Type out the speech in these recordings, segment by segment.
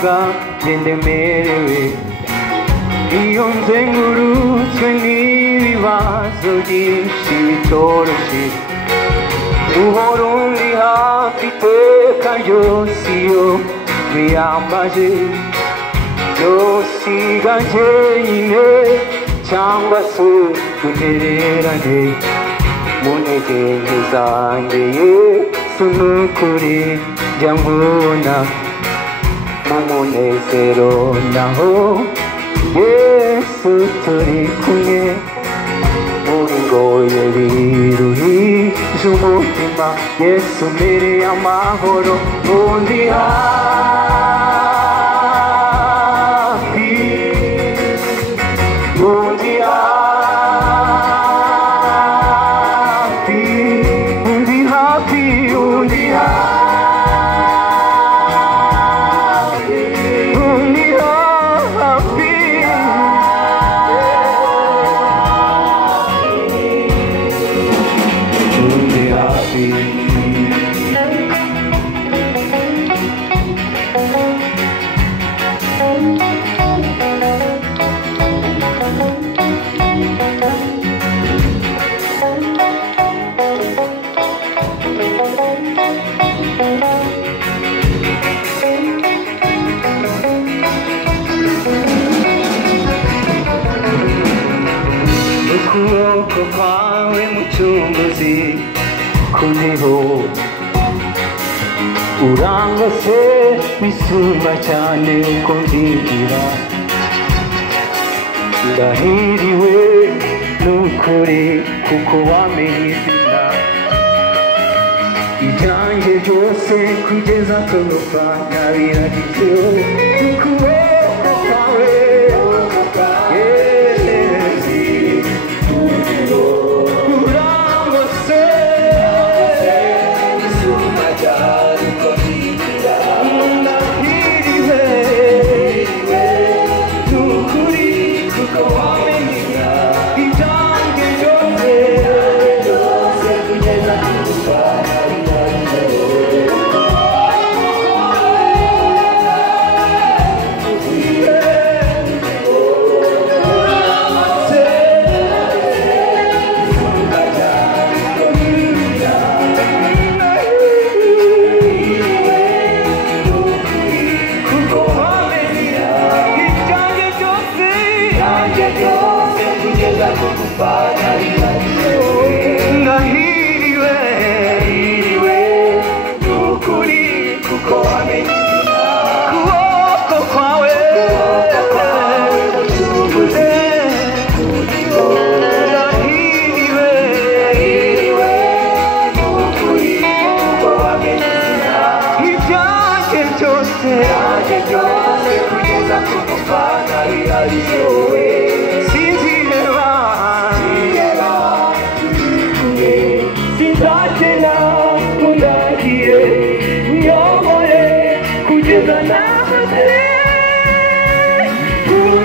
bwanjye ndemerewe iyo nzengurutswe n'ibibazo byinshi bitoroshye uhora undi hafi iteka ryose iyo biyambaje yosiga njyenyine cyangwa se untererane mu ntege nke zanjye Yesu n'ukuri njya mbona mu munezero naho Yesu turi kumwe muri ngoye biruhije umutima Yesu mpereye amahoro undi hafi undi hafi undi hafi undi hafi undi hafi undi hafi ukuboko kwawe mucunguzi kuriho urangose bisumba cyane uko mbigira ndahiriwe n'ukuri kuko wamenye izina ibyanjye byose kugeza ku gupfa nabiragije ukuboko kwawe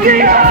Yeah.